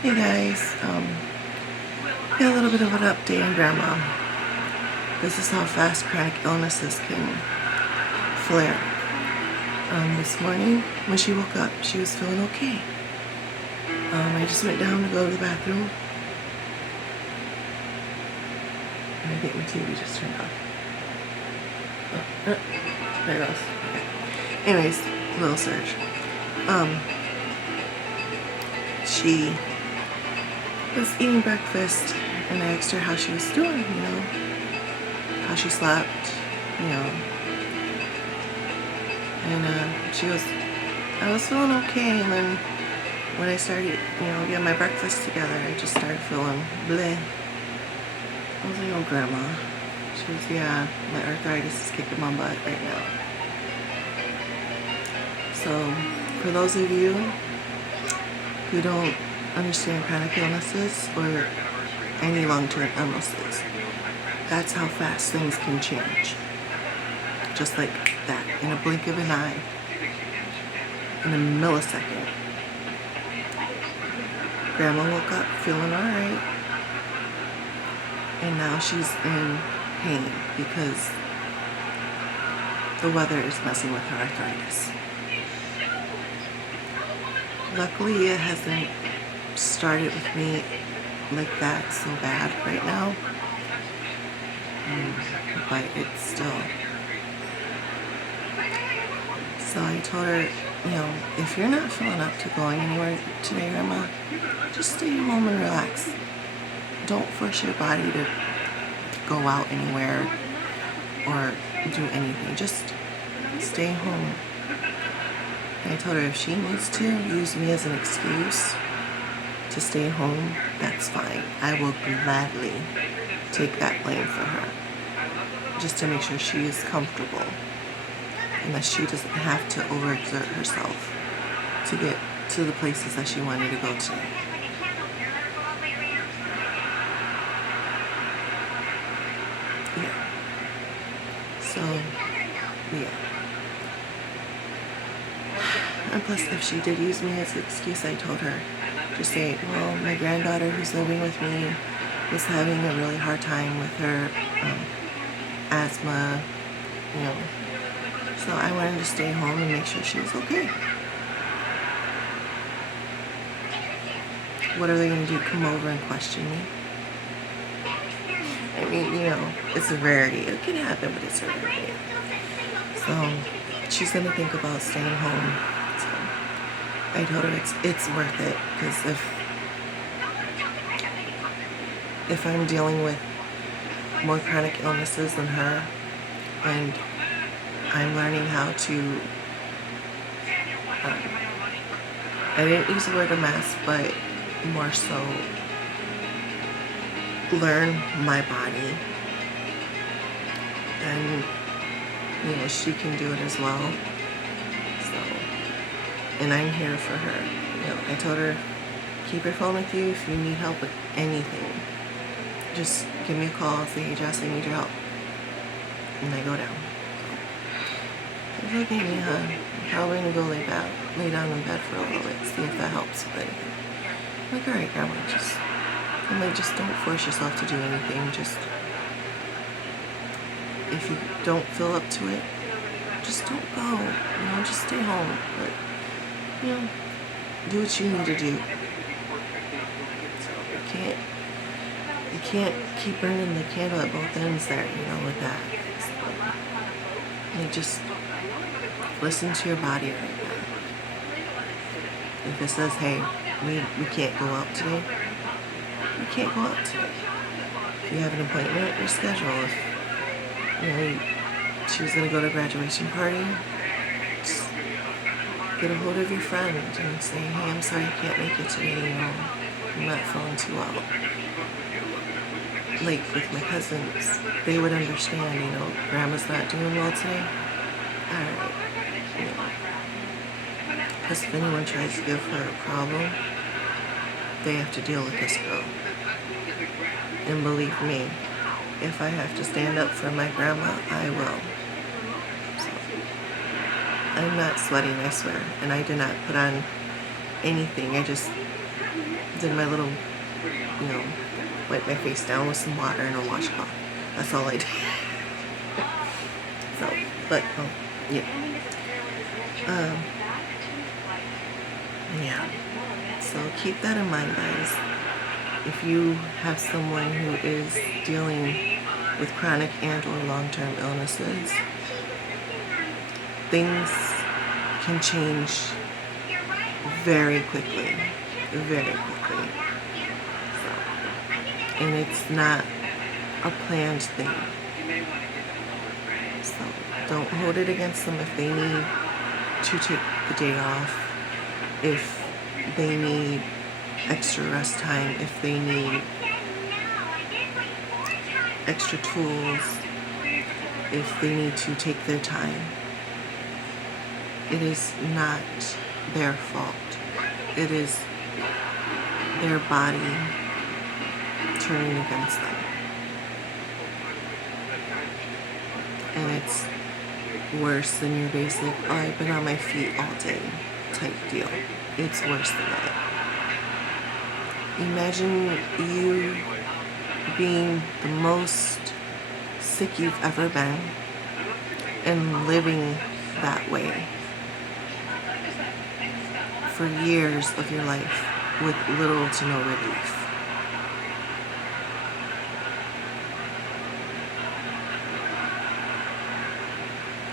Hey guys, got a little bit of an update on Grandma. This is how fast chronic illnesses can flare. This morning, when she woke up, she was feeling okay. I just went down to go to the bathroom. And I think my TV just turned off. There it goes. Okay. Anyways, little surge. She was eating breakfast, and I asked her how she was doing, how she slept, and I was feeling okay, and then when I started, getting my breakfast together, I just started feeling bleh. I was like, oh, Grandma. She was, yeah, my arthritis is kicking my butt right now. So, for those of you who don't understand chronic illnesses or any long-term illnesses, that's how fast things can change. Just like that, in a blink of an eye, in a millisecond. Grandma woke up feeling alright, and now she's in pain because the weather is messing with her arthritis. Luckily, it hasn't started with me like that so bad right now, but it's still. So I told her, if you're not feeling up to going anywhere today, Grandma, just stay home and relax. Don't force your body to go out anywhere or do anything. Just stay home. And I told her if she needs to use me as an excuse to stay home, that's fine. I will gladly take that blame for her, just to make sure she is comfortable and that she doesn't have to overexert herself to get to the places that she wanted to go to. Yeah. So, yeah. And plus, if she did use me as an excuse, I told her, just say, well, my granddaughter who's living with me was having a really hard time with her asthma, so I wanted to stay home and make sure she was okay. What are they going to do, come over and question me? I mean, it's a rarity. It can happen, but it's a rarity. So she's going to think about staying home. So I told her it's worth it, because if I'm dealing with more chronic illnesses than her, and I'm learning how to, I didn't use the word amass, but more so learn my body, then, she can do it as well. So, and I'm here for her. I told her, keep your phone with you if you need help with anything. Just give me a call, say, hey Jess, I need your help. And I go down. So, it's okay, Mija. I'm probably gonna go lay down in bed for a little bit, see if that helps with anything. I'm like, alright, Grandma, just don't force yourself to do anything. Just, if you don't feel up to it, just don't go. Just stay home. But, do what you need to do. So you can't keep burning the candle at both ends there, with that. So, just listen to your body right now. If it says, hey, we can't go out today, you can't go out today. If you have an appointment, reschedule. If she was gonna go to a graduation party, just get a hold of your friend and say, hey, I'm sorry I can't make it today, I'm not feeling too well. Like with my cousins, they would understand, Grandma's not doing well today. Alright. Because if anyone tries to give her a problem, they have to deal with this girl. And believe me, if I have to stand up for my grandma, I will. So, I'm not sweating, I swear. And I did not put on anything. I just did my little, wipe my face down with some water and a washcloth. That's all I did. So, but, yeah. Yeah. So keep that in mind, guys. If you have someone who is dealing with chronic and or long-term illnesses, things can change very quickly. Very quickly. So, and it's not a planned thing. So don't hold it against them if they need to take the day off, if they need extra rest time, if they need extra tools, if they need to take their time. It is not their fault. It is their body turning against them. And it's worse than your basic, oh, I've been on my feet all day type deal. It's worse than that. Imagine you being the most sick you've ever been and living that way for years of your life with little to no relief.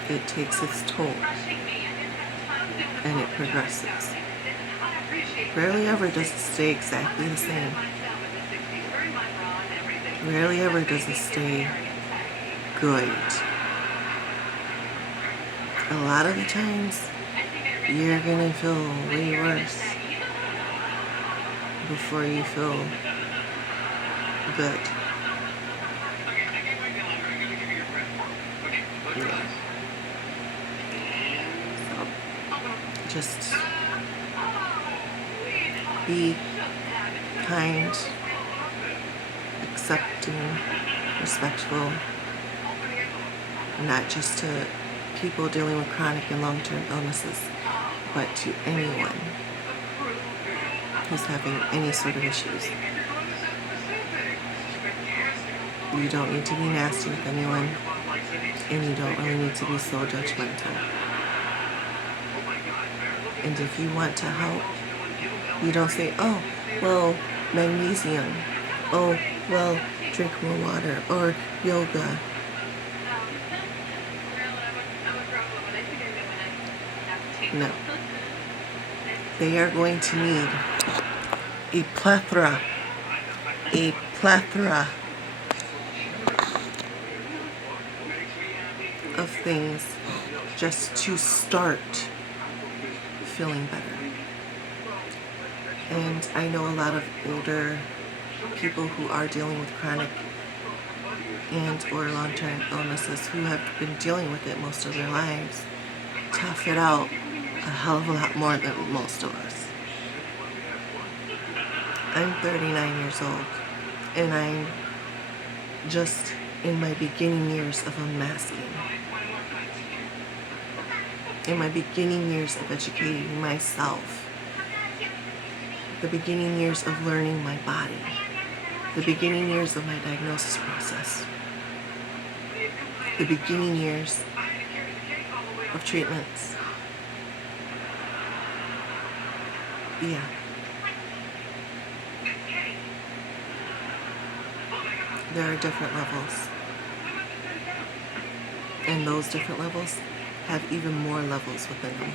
It takes its toll and it progresses. Rarely ever does it stay exactly the same. Rarely ever does it stay good. A lot of the times, you're gonna feel way worse before you feel good. Yeah. So, just be kind, accepting, respectful, not just to people dealing with chronic and long-term illnesses, but to anyone who's having any sort of issues. You don't need to be nasty with anyone, and you don't really need to be so judgmental. And if you want to help, you don't say, oh, well, magnesium. Oh, well, drink more water. Or yoga. No. They are going to need a plethora of things just to start feeling better. And I know a lot of older people who are dealing with chronic and or long-term illnesses who have been dealing with it most of their lives tough it out a hell of a lot more than most of us. I'm 39 years old, and I'm just in my beginning years of unmasking. In my beginning years of educating myself. The beginning years of learning my body. The beginning years of my diagnosis process. The beginning years of treatments. Yeah. There are different levels. And those different levels have even more levels within them.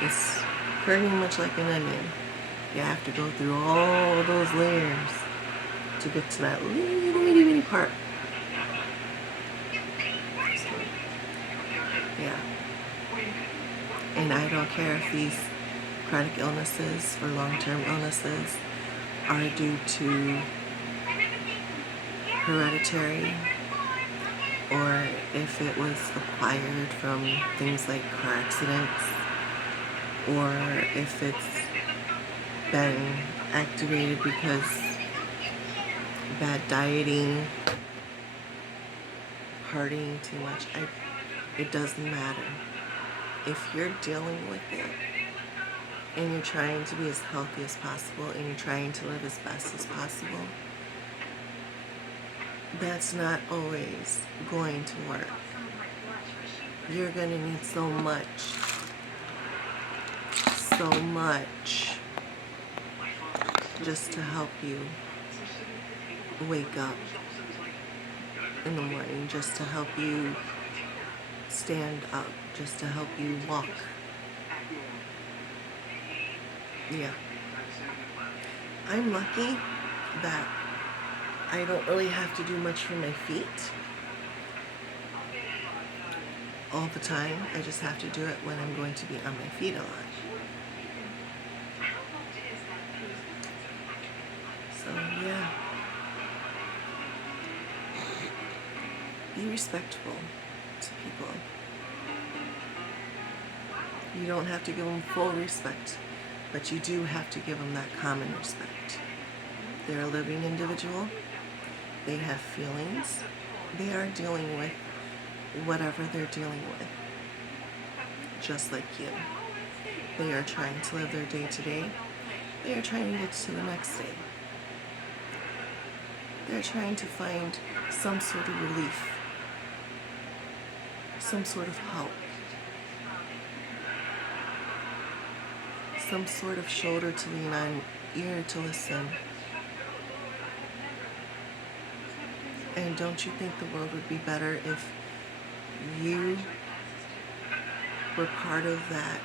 It's pretty much like an onion. You have to go through all those layers to get to that little part. So, yeah. And I don't care if these chronic illnesses or long-term illnesses are due to hereditary, or if it was acquired from things like car accidents, or if it's been activated because bad dieting, partying too much. It doesn't matter. If you're dealing with it, and you're trying to be as healthy as possible and you're trying to live as best as possible, that's not always going to work. You're going to need so much just to help you wake up in the morning, just to help you stand up, just to help you walk. Yeah. I'm lucky that I don't really have to do much for my feet all the time. I just have to do it when I'm going to be on my feet a lot. So yeah. Be respectful to people. You don't have to give them full respect, but you do have to give them that common respect. They're a living individual. They have feelings. They are dealing with whatever they're dealing with, just like you. They are trying to live their day to day. They are trying to get to the next day. They're trying to find some sort of relief, some sort of help, some sort of shoulder to lean on, ear to listen. And don't you think the world would be better if you were part of that,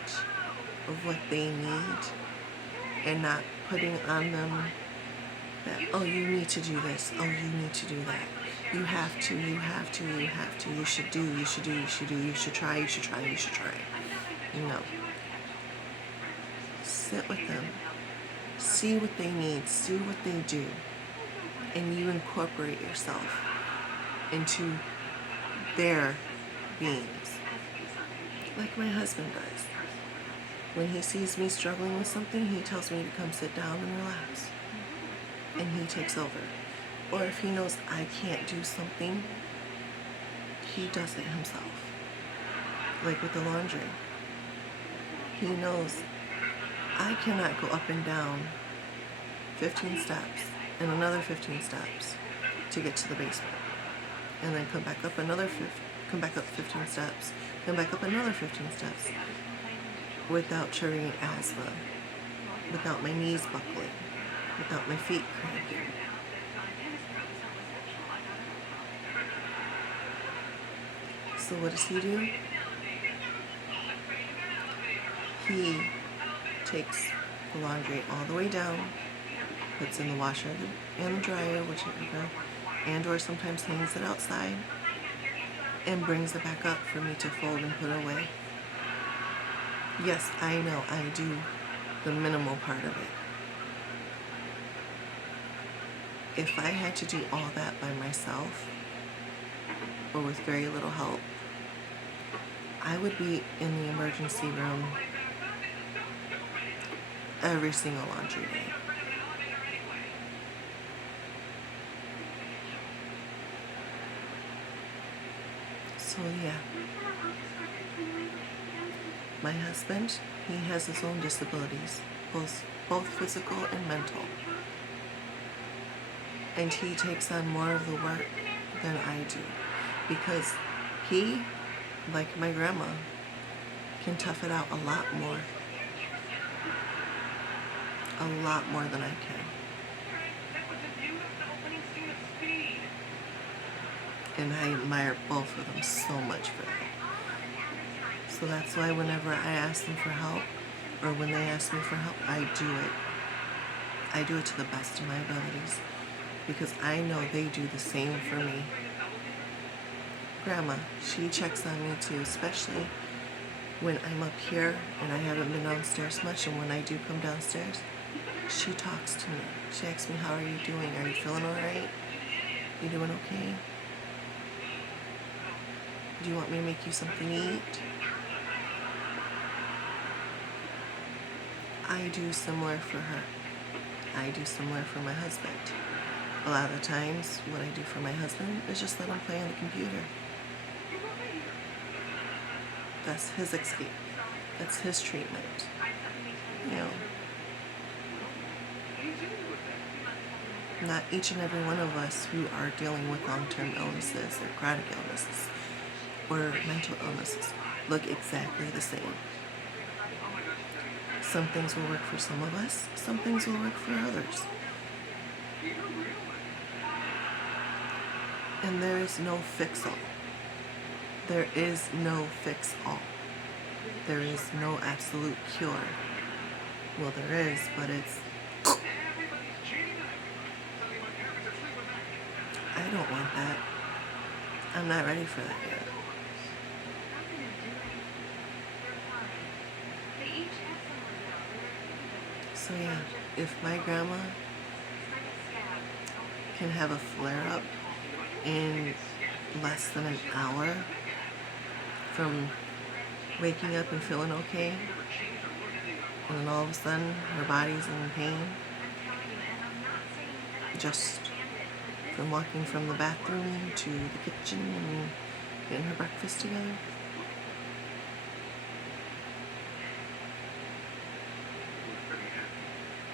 of what they need, and not putting on them that, oh, you need to do this, oh, you need to do that, you have to, you have to, you have to, you should do, you should do, you should do, you should try, you should try, you should try. No. Sit with them. See what they need, see what they do, and you incorporate yourself into their beings. Like my husband does. When he sees me struggling with something, he tells me to come sit down and relax. And he takes over. Or if he knows I can't do something, he does it himself. Like with the laundry. He knows I cannot go up and down 15 steps and another 15 steps to get to the basement. And then come back up 15 steps, come back up another 15 steps without triggering asthma, without my knees buckling, without my feet cramping. So what does he do? He takes the laundry all the way down, puts in the washer and the dryer, whichever, and or sometimes hangs it outside, and brings it back up for me to fold and put away. Yes, I know I do the minimal part of it. If I had to do all that by myself, or with very little help, I would be in the emergency room every single laundry day. So yeah, my husband, he has his own disabilities, both physical and mental. And he takes on more of the work than I do, because he, like my grandma, can tough it out a lot more than I can. And I admire both of them so much for that. So that's why whenever I ask them for help, or when they ask me for help, I do it. I do it to the best of my abilities, because I know they do the same for me. Grandma, she checks on me too, especially when I'm up here and I haven't been downstairs much, and when I do come downstairs, she talks to me. She asks me, how are you doing? Are you feeling all right? You doing okay? Do you want me to make you something to eat? I do similar for her. I do similar for my husband. A lot of the times, what I do for my husband is just let him play on the computer. That's his escape. That's his treatment. you know, not each and every one of us who are dealing with long-term illnesses or chronic illnesses or mental illnesses look exactly the same. Some things will work for some of us, some things will work for others. And there is no fix-all. There is no fix-all. There is no absolute cure. Well, there is, but it's... I don't want that. I'm not ready for that yet. So yeah, if my grandma can have a flare-up in less than an hour from waking up and feeling okay, and then all of a sudden her body's in pain just from walking from the bathroom to the kitchen and getting her breakfast together,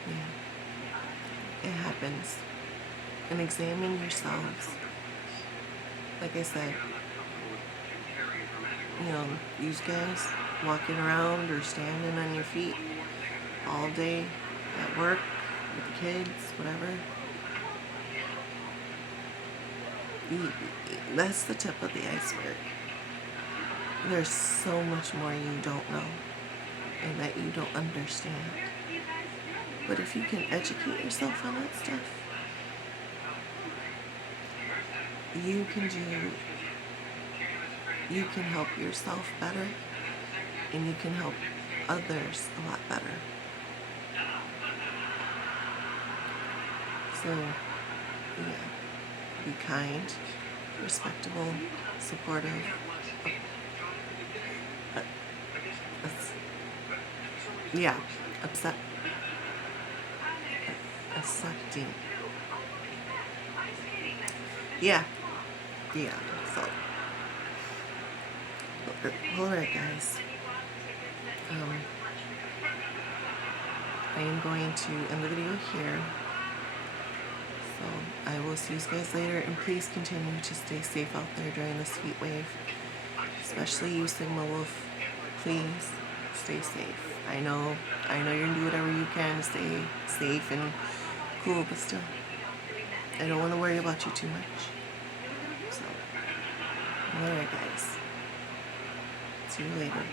yeah, it happens. And examine yourselves. Like I said, you know, you guys walking around or standing on your feet all day at work with the kids, whatever. That's the tip of the iceberg. There's so much more you don't know and that you don't understand. But if you can educate yourself on that stuff, you can help yourself better, and you can help others a lot better. So, yeah, be kind, respectable, supportive, accepting. Yeah, so, alright guys, I am going to end the video here, so I will see you guys later, and please continue to stay safe out there during this heat wave, especially you Sigma Wolf. Please stay safe. I know you're gonna do whatever you can to stay safe and cool, but still, I don't want to worry about you too much. So, alright guys, see you later.